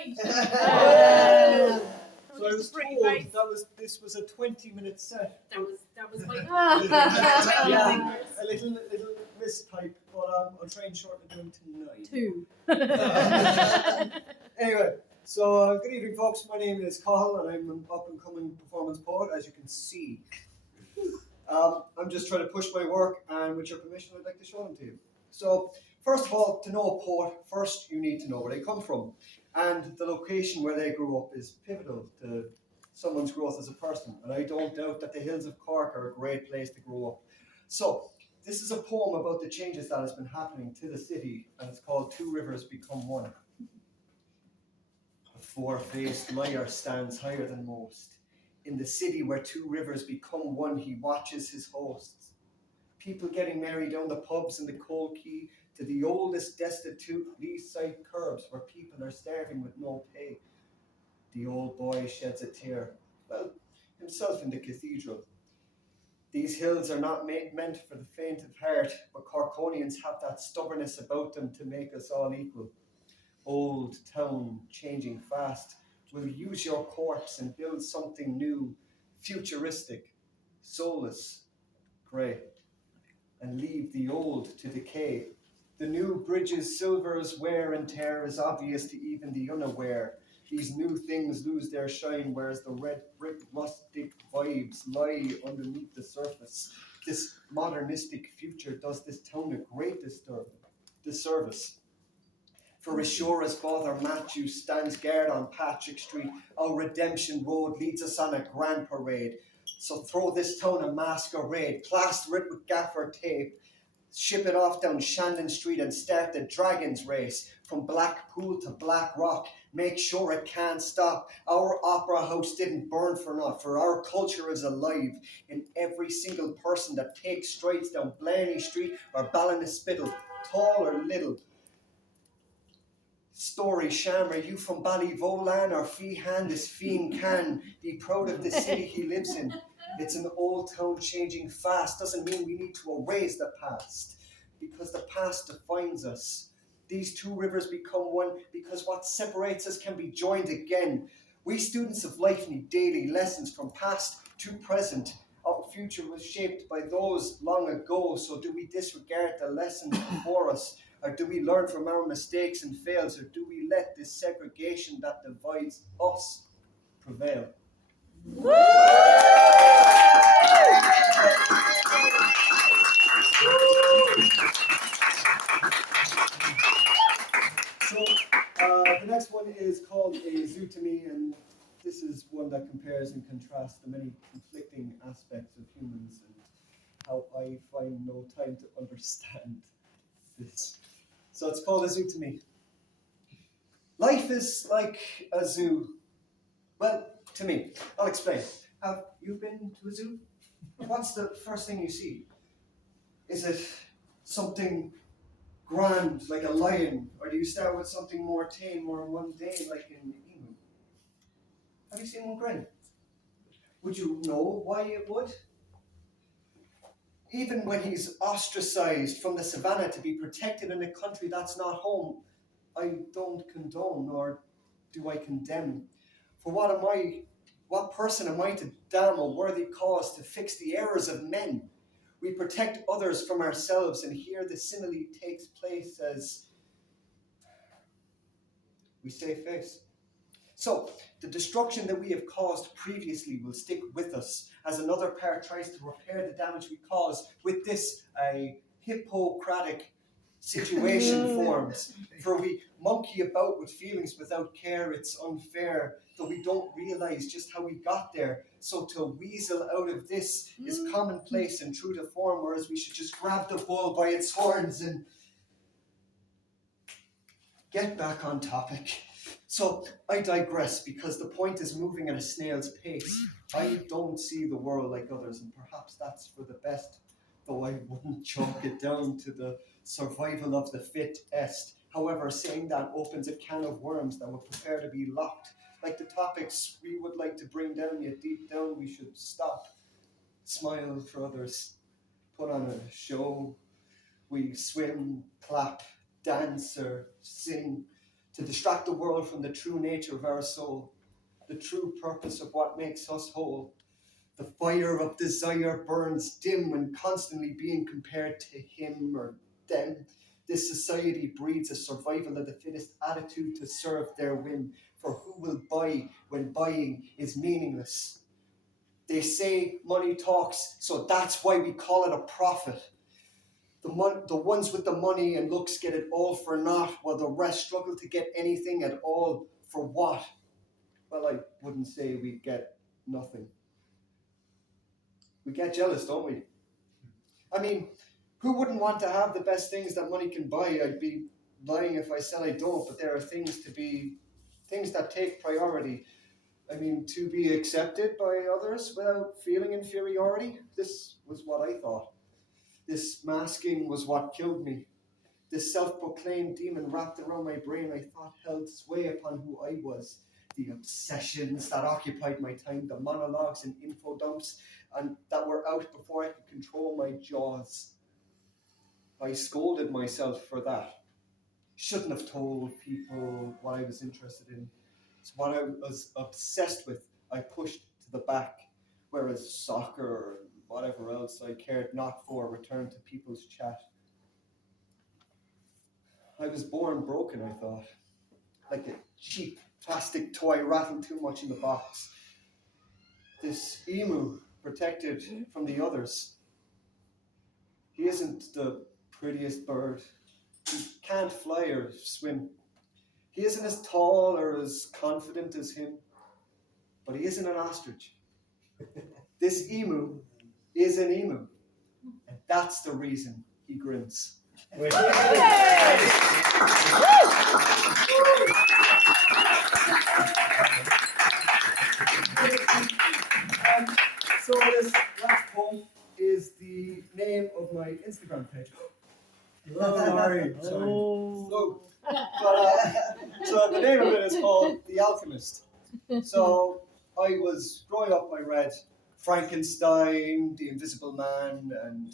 pint. So I was told this was a 20-minute set. That was my Yeah, a little mistype, but I'll try and shorten it down to 9. 2. Anyway, so good evening, folks. My name is Cathal, and I'm an up-and-coming performance poet, as you can see. I'm just trying to push my work, and with your permission, I'd like to show them to you. So, first of all, to know a poet, first you need to know where they come from. And the location where they grew up is pivotal to someone's growth as a person. And I don't doubt that the hills of Cork are a great place to grow up. So, this is a poem about the changes that has been happening to the city, and it's called Two Rivers Become One. A four-faced liar stands higher than most. In the city where two rivers become one, he watches his hosts. People getting married down the pubs in the Cold Quay to the oldest destitute east side curbs where people are starving with no pay. The old boy sheds a tear, well, himself in the cathedral. These hills are not meant for the faint of heart, but Corkonians have that stubbornness about them to make us all equal. Old town, changing fast, will use your corpse and build something new, futuristic, soulless, grey, and leave the old to decay. The new bridges' silver's wear and tear is obvious to even the unaware. These new things lose their shine, whereas the red brick rustic vibes lie underneath the surface. This modernistic future does this town a great disservice. For as sure as Father Matthew stands guard on Patrick Street, our redemption road leads us on a grand parade. So throw this town a masquerade, plaster it with gaffer tape, ship it off down Shandon Street and start the Dragon's Race. From Blackpool to Black Rock, make sure it can't stop. Our opera house didn't burn for naught, for our culture is alive in every single person that takes strides down Blarney Street or Ballinasspittle, tall or little. Story Shammer, you from Ballyvolan or Feehan, this fiend can be proud of the city he lives in. It's an old town changing fast, doesn't mean we need to erase the past, because the past defines us. These two rivers become one because what separates us can be joined again. We students of life need daily lessons from past to present. Our future was shaped by those long ago, so do we disregard the lessons before us? Or do we learn from our mistakes and fails? Or do we let this segregation that divides us prevail? Woo! So the next one is called A Zoo to Me, and this is one that compares and contrasts the many conflicting aspects of humans and how I find no time to understand this. So it's called A Zoo to Me. Life is like a zoo. Well, to me. I'll explain. Have you been to a zoo? What's the first thing you see? Is it something grand, like a lion? Or do you start with something more tame, more mundane, like in England? Have you seen one grand? Would you know why it would? Even when he's ostracized from the savannah to be protected in a country that's not home, I don't condone, nor do I condemn. For what person am I to damn a worthy cause to fix the errors of men? We protect others from ourselves, and here the simile takes place as we save face. So, the destruction that we have caused previously will stick with us as another part tries to repair the damage we caused. With this, a Hippocratic situation forms. For we monkey about with feelings without care, it's unfair, though we don't realize just how we got there. So to weasel out of this is commonplace and true to form, whereas we should just grab the bull by its horns and get back on topic. So I digress, because the point is moving at a snail's pace. I don't see the world like others, and perhaps that's for the best, though I wouldn't chalk it down to the survival of the fittest. However, saying that opens a can of worms that would prefer to be locked. Like the topics we would like to bring down, yet deep down we should stop. Smile for others, put on a show. We swim, clap, dance or sing. to distract the world from the true nature of our soul, the true purpose of what makes us whole. The fire of desire burns dim when constantly being compared to him or them. This society breeds a survival of the fittest attitude to serve their whim, for who will buy when buying is meaningless? They say money talks, so that's why we call it a profit. The ones with the money and looks get it all for naught, while the rest struggle to get anything at all for what? Well, I wouldn't say we get nothing. We get jealous, don't we? I mean, who wouldn't want to have the best things that money can buy? I'd be lying if I said I don't, but there are things that take priority. I mean, to be accepted by others without feeling inferiority. This was what I thought. This masking was what killed me. This self-proclaimed demon wrapped around my brain, I thought held sway upon who I was. The obsessions that occupied my time, the monologues and info dumps, and that were out before I could control my jaws. I scolded myself for that. Shouldn't have told people what I was interested in. So what I was obsessed with, I pushed to the back, whereas soccer and whatever else I cared not for returned to people's chat. I was born broken, I thought, like a cheap plastic toy rattled too much in the box. This emu protected from the others. He isn't the prettiest bird. He can't fly or swim. He isn't as tall or as confident as him, but he isn't an ostrich. This emu is an emu, and that's the reason he grins. So this last poem is the name of my Instagram page. Sorry. So the name of it is called The Alchemist. So I was growing up, I read Frankenstein, The Invisible Man, and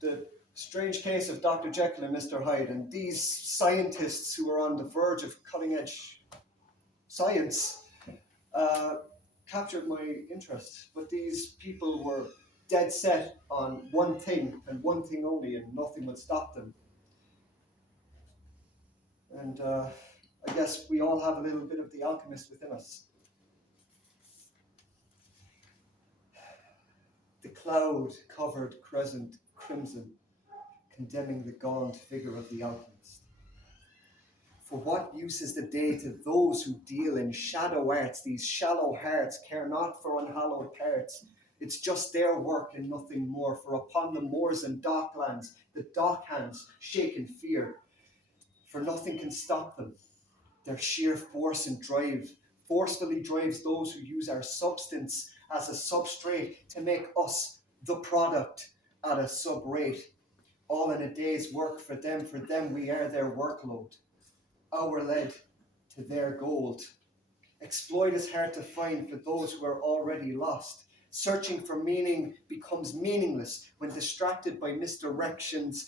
The Strange Case of Dr. Jekyll and Mr. Hyde. And these scientists who were on the verge of cutting-edge science captured my interest. But these people were dead set on one thing and one thing only, and nothing would stop them. And I guess we all have a little bit of the alchemist within us. The cloud-covered crescent crimson, condemning the gaunt figure of the alchemist. For what use is the day to those who deal in shadow arts? These shallow hearts care not for unhallowed parts. It's just their work and nothing more. For upon the moors and docklands, the dock hands shake in fear. For nothing can stop them. Their sheer force and drive forcefully drives those who use our substance as a substrate to make us the product at a sub-rate. All in a day's work for them we are their workload. Our lead to their gold. Exploit is hard to find for those who are already lost. Searching for meaning becomes meaningless when distracted by misdirections,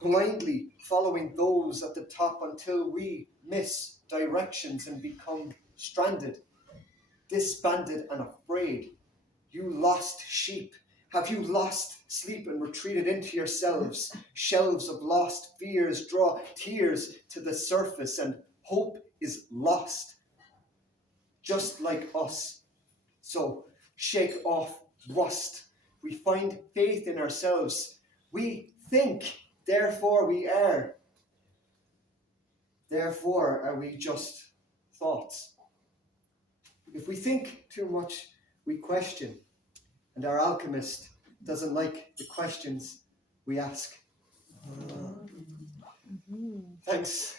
blindly following those at the top until we miss directions and become stranded, disbanded and afraid. You lost sheep. Have you lost sleep and retreated into yourselves? Shelves of lost fears draw tears to the surface, and hope is lost, just like us. So shake off rust. We find faith in ourselves. We think, therefore we are. Therefore are we just thoughts. If we think too much, we question. And our alchemist doesn't like the questions we ask. Thanks.